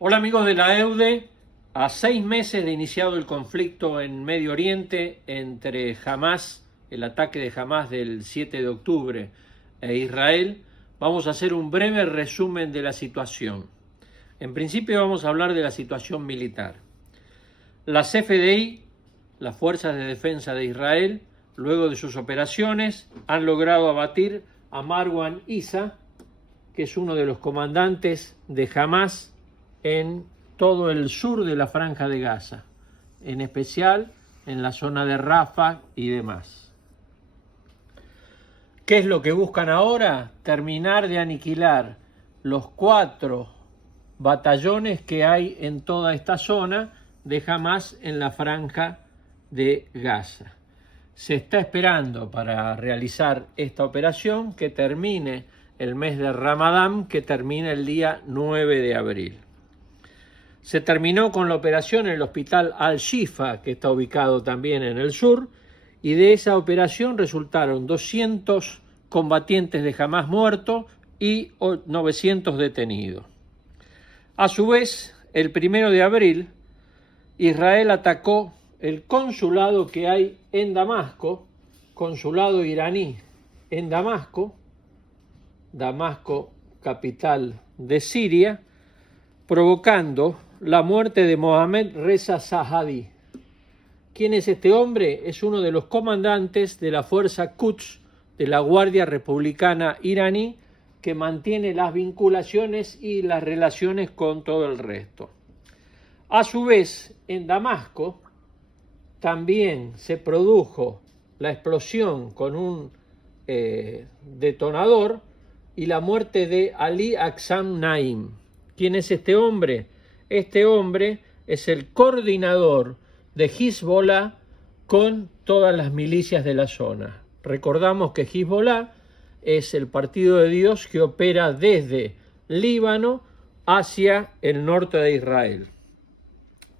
Hola amigos de la EUDE, a 6 meses de iniciado el conflicto en Medio Oriente entre Hamas, el ataque de Hamas del 7 de octubre, e Israel, vamos a hacer un breve resumen de la situación. En principio vamos a hablar de la situación militar. Las FDI, las Fuerzas de Defensa de Israel, luego de sus operaciones, han logrado abatir a Marwan Issa, que es uno de los comandantes de Hamas en todo el sur de la Franja de Gaza, en especial en la zona de Rafah y demás. ¿Qué es lo que buscan ahora? Terminar de aniquilar los 4 batallones que hay en toda esta zona de Hamas en la Franja de Gaza. Se está esperando para realizar esta operación que termine el mes de Ramadán, que termina el día 9 de abril. Se terminó con la operación en el hospital Al-Shifa, que está ubicado también en el sur, y de esa operación resultaron 200 combatientes de Hamas muertos y 900 detenidos. A su vez, el 1 de abril, Israel atacó el consulado que hay en Damasco, consulado iraní en Damasco, capital de Siria, provocando la muerte de Mohammad Reza Zahedi. ¿Quién es este hombre? Es uno de los comandantes de la fuerza Quds de la Guardia Republicana iraní, que mantiene las vinculaciones y las relaciones con todo el resto. A su vez, en Damasco también se produjo la explosión con un detonador y la muerte de Ali Aksam Naim. ¿Quién es este hombre? Este hombre es el coordinador de Hezbollah con todas las milicias de la zona. Recordamos que Hezbollah es el partido de Dios que opera desde Líbano hacia el norte de Israel.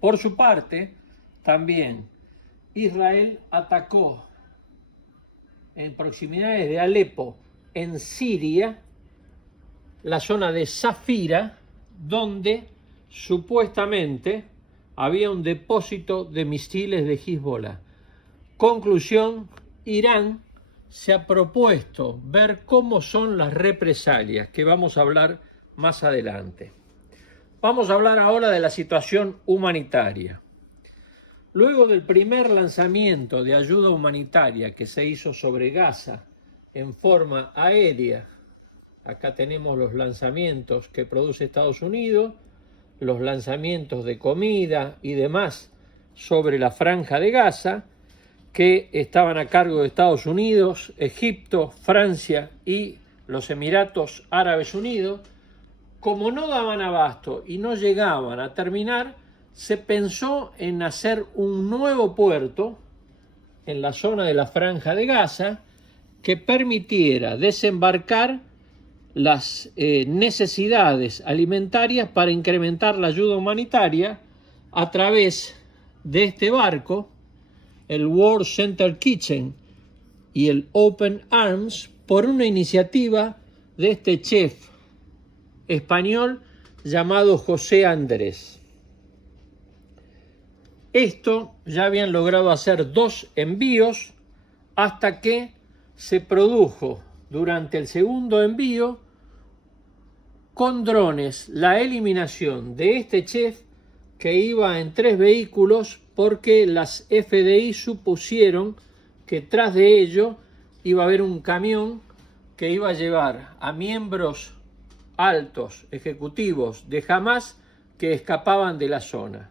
Por su parte, también Israel atacó en proximidades de Alepo, en Siria, la zona de Safira, donde supuestamente había un depósito de misiles de Hezbollah. Conclusión, Irán se ha propuesto ver cómo son las represalias, que vamos a hablar más adelante. Vamos a hablar ahora de la situación humanitaria. Luego del primer lanzamiento de ayuda humanitaria que se hizo sobre Gaza en forma aérea, acá tenemos los lanzamientos que produce Estados Unidos, los lanzamientos de comida y demás sobre la Franja de Gaza, que estaban a cargo de Estados Unidos, Egipto, Francia y los Emiratos Árabes Unidos. Como no daban abasto y no llegaban a terminar, se pensó en hacer un nuevo puerto en la zona de la Franja de Gaza que permitiera desembarcar las necesidades alimentarias para incrementar la ayuda humanitaria a través de este barco, el World Center Kitchen y el Open Arms, por una iniciativa de este chef español llamado José Andrés. Esto ya habían logrado hacer 2 envíos hasta que se produjo durante el segundo envío con drones la eliminación de este chef, que iba en 3 vehículos, porque las FDI supusieron que tras de ello iba a haber un camión que iba a llevar a miembros altos ejecutivos de Hamas que escapaban de la zona.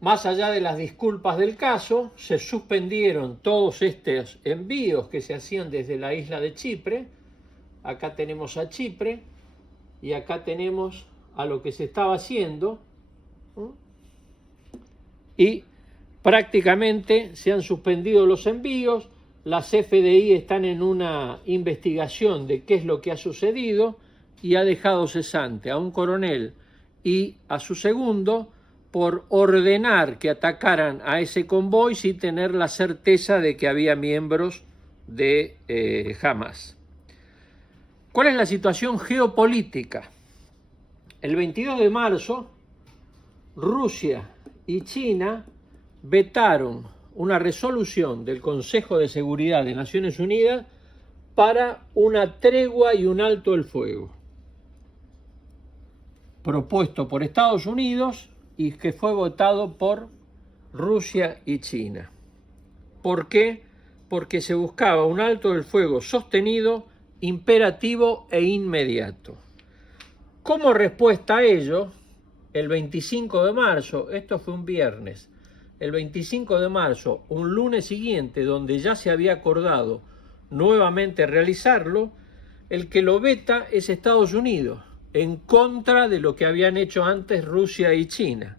Más allá de las disculpas del caso, se suspendieron todos estos envíos que se hacían desde la isla de Chipre. Acá tenemos a Chipre y acá tenemos a lo que se estaba haciendo. Y prácticamente se han suspendido los envíos. Las FDI están en una investigación de qué es lo que ha sucedido y ha dejado cesante a un coronel y a su segundo por ordenar que atacaran a ese convoy sin tener la certeza de que había miembros de Hamas. ¿Cuál es la situación geopolítica? El 22 de marzo Rusia y China vetaron una resolución del Consejo de Seguridad de Naciones Unidas para una tregua y un alto el fuego, propuesto por Estados Unidos y que fue votado por Rusia y China. ¿Por qué? Porque se buscaba un alto el fuego sostenido, imperativo e inmediato. Como respuesta a ello, el 25 de marzo, esto fue un viernes, el 25 de marzo, un lunes siguiente, donde ya se había acordado nuevamente realizarlo, el que lo veta es Estados Unidos, en contra de lo que habían hecho antes Rusia y China.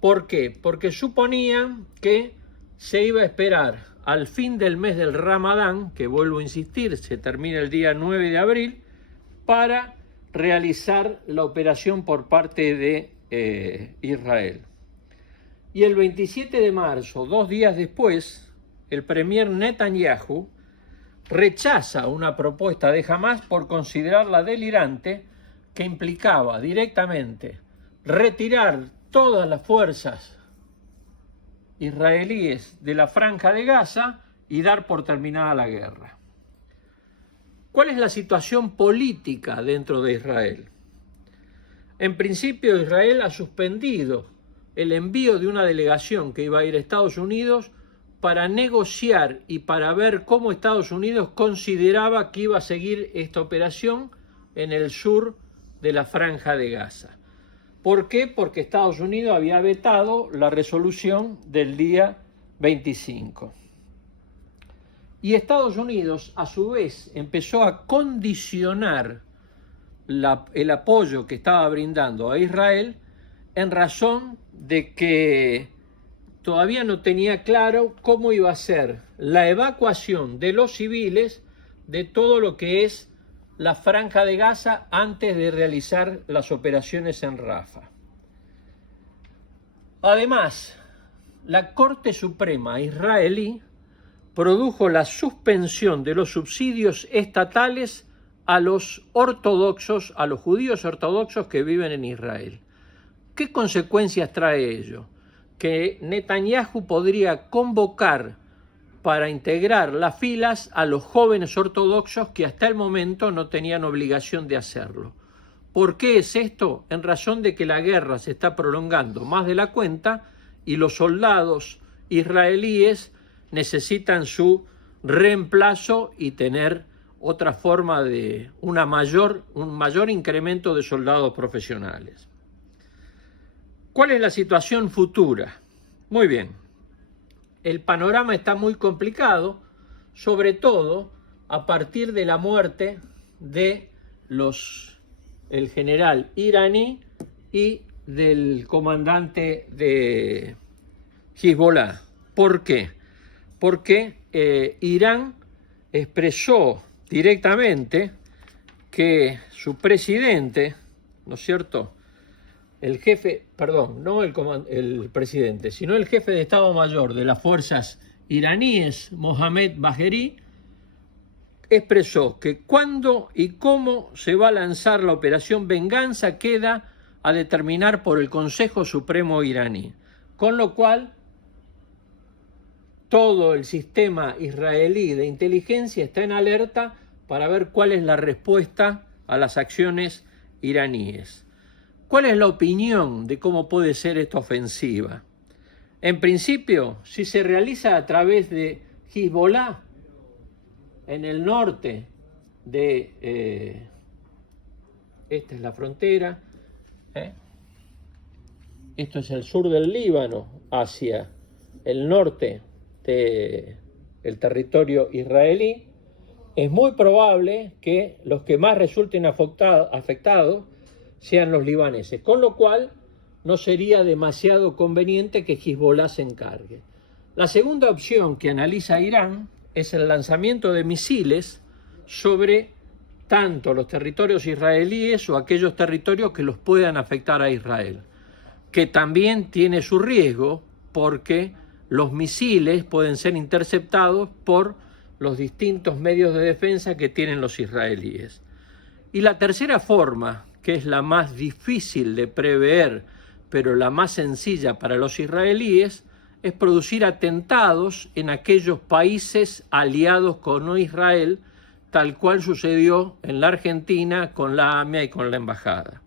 ¿Por qué? Porque suponían que se iba a esperar al fin del mes del Ramadán, que vuelvo a insistir, se termina el día 9 de abril, para realizar la operación por parte de Israel. Y el 27 de marzo, 2 días después, el premier Netanyahu rechaza una propuesta de Hamás por considerarla delirante, que implicaba directamente retirar todas las fuerzas israelíes de la Franja de Gaza y dar por terminada la guerra. ¿Cuál es la situación política dentro de Israel? En principio, Israel ha suspendido el envío de una delegación que iba a ir a Estados Unidos para negociar y para ver cómo Estados Unidos consideraba que iba a seguir esta operación en el sur de la Franja de Gaza. ¿Por qué? Porque Estados Unidos había vetado la resolución del día 25. Y Estados Unidos, a su vez, empezó a condicionar el apoyo que estaba brindando a Israel en razón de que todavía no tenía claro cómo iba a ser la evacuación de los civiles de todo lo que es la Franja de Gaza antes de realizar las operaciones en Rafah. Además, la Corte Suprema israelí produjo la suspensión de los subsidios estatales a los ortodoxos, a los judíos ortodoxos que viven en Israel. ¿Qué consecuencias trae ello? Que Netanyahu podría convocar para integrar las filas a los jóvenes ortodoxos que hasta el momento no tenían obligación de hacerlo. ¿Por qué es esto? En razón de que la guerra se está prolongando más de la cuenta y los soldados israelíes necesitan su reemplazo y tener otra forma de un mayor incremento de soldados profesionales. ¿Cuál es la situación futura? Muy bien, el panorama está muy complicado, sobre todo a partir de la muerte de el general iraní y del comandante de Hezbollah. ¿Por qué? Porque Irán expresó directamente que su presidente, ¿no es cierto?, el jefe, perdón, no el presidente, sino el jefe de Estado Mayor de las fuerzas iraníes, Mohammad Bagheri, expresó que cuándo y cómo se va a lanzar la operación Venganza queda a determinar por el Consejo Supremo iraní, con lo cual todo el sistema israelí de inteligencia está en alerta para ver cuál es la respuesta a las acciones iraníes. ¿Cuál es la opinión de cómo puede ser esta ofensiva? En principio, si se realiza a través de Hezbollah, en el norte de... esta es la frontera, esto es el sur del Líbano, hacia el norte del territorio israelí, es muy probable que los que más resulten afectados sean los libaneses, con lo cual no sería demasiado conveniente que Hezbollah se encargue. La segunda opción que analiza Irán es el lanzamiento de misiles sobre tanto los territorios israelíes o aquellos territorios que los puedan afectar a Israel, que también tiene su riesgo porque los misiles pueden ser interceptados por los distintos medios de defensa que tienen los israelíes. Y la tercera forma, que es la más difícil de prever pero la más sencilla para los israelíes, es producir atentados en aquellos países aliados con Israel, tal cual sucedió en la Argentina con la AMIA y con la embajada.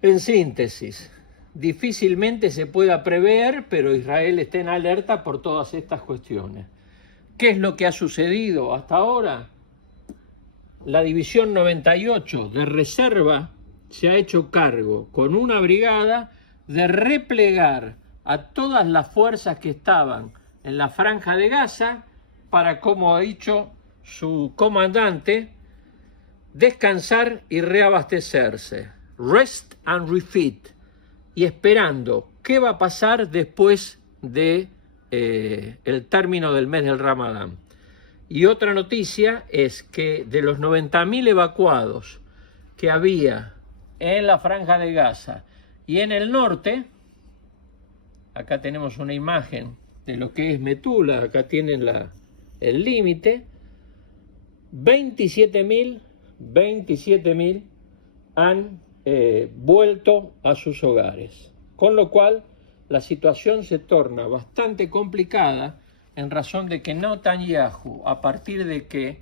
En síntesis, difícilmente se pueda prever, pero Israel está en alerta por todas estas cuestiones. ¿Qué es lo que ha sucedido hasta ahora? La División 98 de reserva se ha hecho cargo con una brigada de replegar a todas las fuerzas que estaban en la Franja de Gaza para, como ha dicho su comandante, descansar y reabastecerse. Rest and refit. Y esperando qué va a pasar después de el término del mes del Ramadán. Y otra noticia es que de los 90.000 evacuados que había en la Franja de Gaza y en el norte, acá tenemos una imagen de lo que es Metula, acá tienen el límite, 27.000 han vuelto a sus hogares, con lo cual la situación se torna bastante complicada en razón de que Netanyahu, a partir de que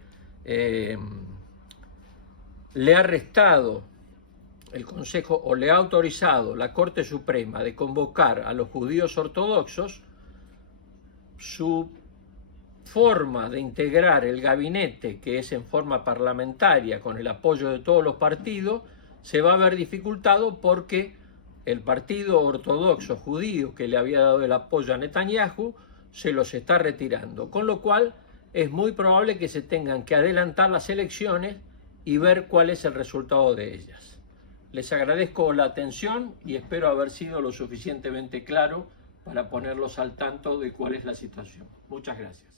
le ha restado el Consejo o le ha autorizado la Corte Suprema de convocar a los judíos ortodoxos, su forma de integrar el gabinete, que es en forma parlamentaria con el apoyo de todos los partidos, se va a ver dificultado porque el partido ortodoxo judío que le había dado el apoyo a Netanyahu se los está retirando, con lo cual es muy probable que se tengan que adelantar las elecciones y ver cuál es el resultado de ellas. Les agradezco la atención y espero haber sido lo suficientemente claro para ponerlos al tanto de cuál es la situación. Muchas gracias.